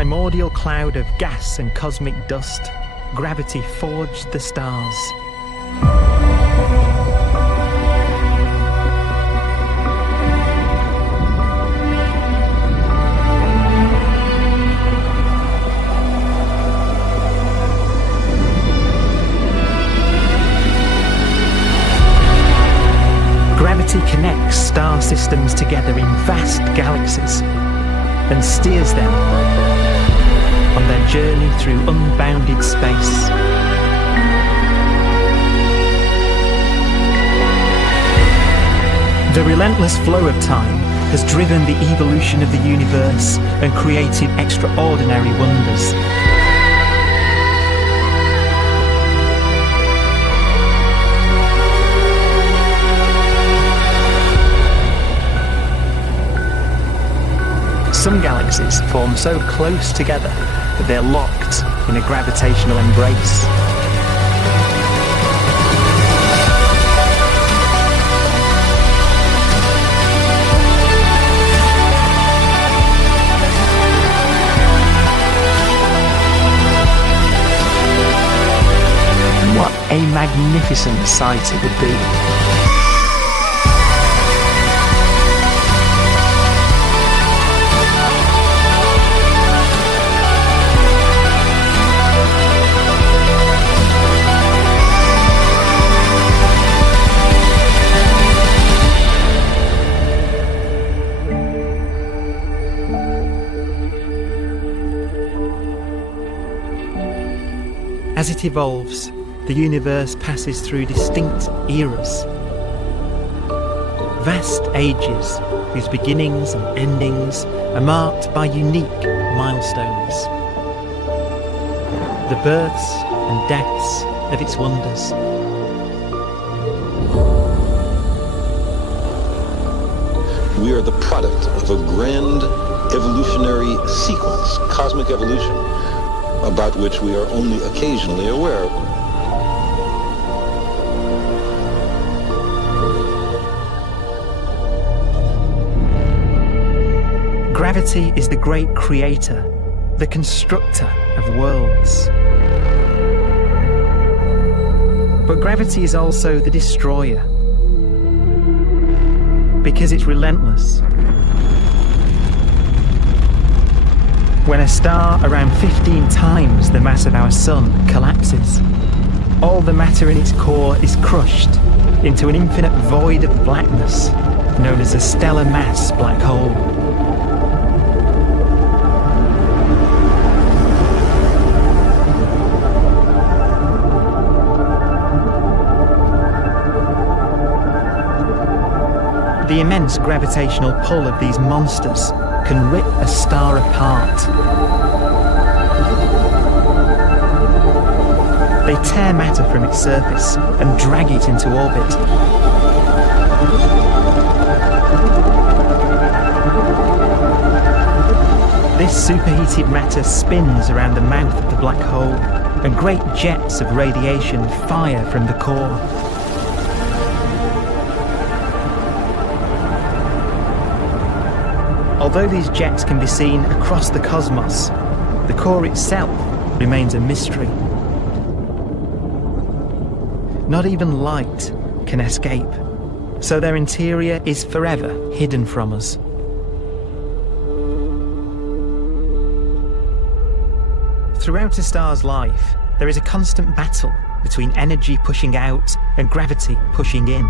primordial cloud of gas and cosmic dust, gravity forged the stars. Gravity connects star systems together in vast galaxies and steers them on their journey through unbounded space. The relentless flow of time has driven the evolution of the universe and created extraordinary wonders. Some galaxies form so close together that they're locked in a gravitational embrace. What a magnificent sight it would be. As it evolves, the universe passes through distinct eras. Vast ages whose beginnings and endings are marked by unique milestones. The births and deaths of its wonders. We are the product of a grand evolutionary sequence, cosmic evolution, about which we are only occasionally aware. Gravity is the great creator, the constructor of worlds. But gravity is also the destroyer, because it's relentless. When a star around 15 times the mass of our sun collapses, all the matter in its core is crushed into an infinite void of blackness known as a stellar mass black hole. The immense gravitational pull of these monsters can rip a star apart. They tear matter from its surface and drag it into orbit. This superheated matter spins around the mouth of the black hole, and great jets of radiation fire from the core. Although these jets can be seen across the cosmos, the core itself remains a mystery. Not even light can escape, so their interior is forever hidden from us. Throughout a star's life, there is a constant battle between energy pushing out and gravity pushing in.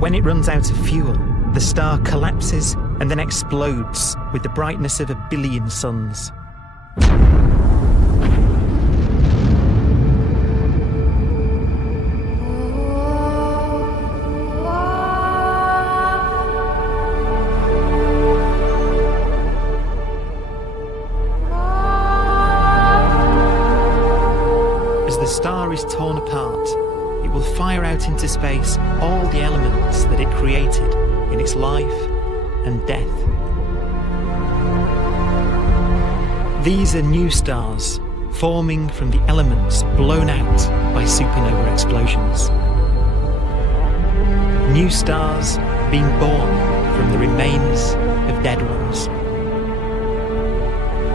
When it runs out of fuel, the star collapses and then explodes with the brightness of 1 billion suns. As the star is torn apart, it will fire out into space all the elements that it created in its life and death. These are new stars forming from the elements blown out by supernova explosions. New stars being born from the remains of dead ones.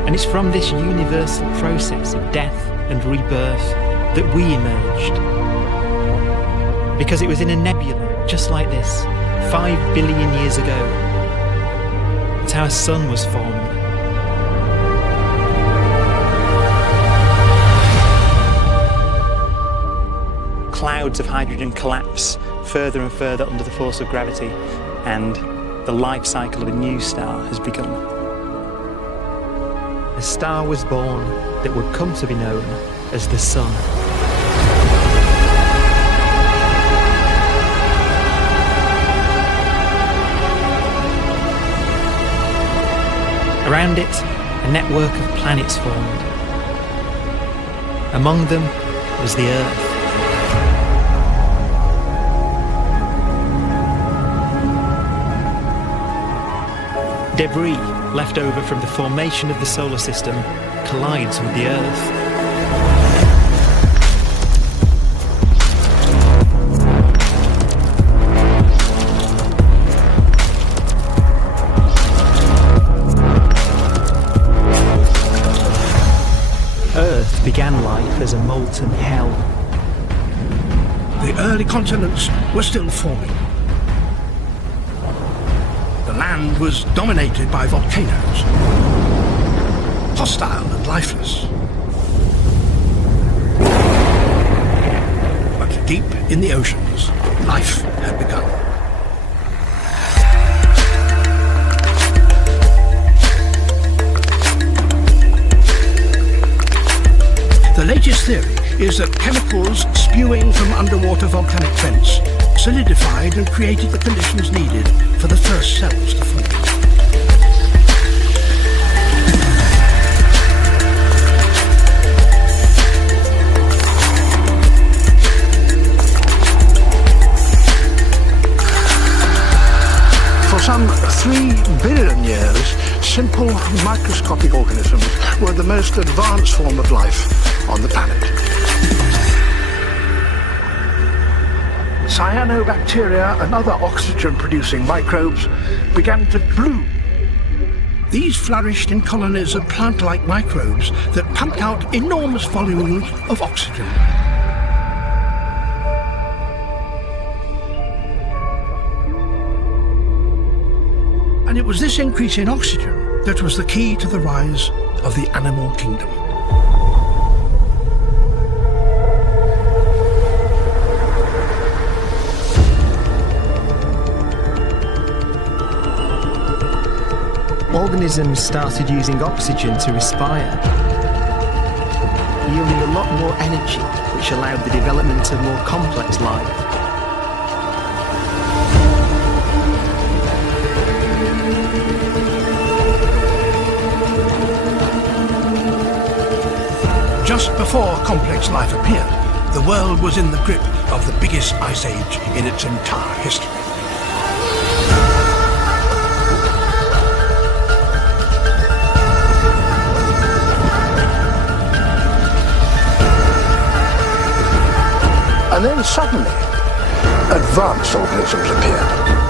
And it's from this universal process of death and rebirth that we emerged. Because it was in a nebula just like this, 5 billion years ago, that our sun was formed. Clouds of hydrogen collapse further and further under the force of gravity, and the life cycle of a new star has begun. A star was born that would come to be known as the Sun. Around it, a network of planets formed. Among them was the Earth. Debris left over from the formation of the solar system collides with the Earth. Earth began life as a molten hell. The early continents were still forming. The land was dominated by volcanoes, hostile and lifeless. But deep in the oceans, life had begun. The latest theory is that chemicals spewing from underwater volcanic vents solidified and created the conditions needed for the first cells to form. For some 3 billion years, simple microscopic organisms were the most advanced form of life on the planet. Cyanobacteria and other oxygen-producing microbes began to bloom. These flourished in colonies of plant-like microbes that pumped out enormous volumes of oxygen. And it was this increase in oxygen that was the key to the rise of the animal kingdom. Organisms started using oxygen to respire, yielding a lot more energy, which allowed the development of more complex life. Just before complex life appeared, the world was in the grip of the biggest ice age in its entire history. And then suddenly, advanced organisms appeared.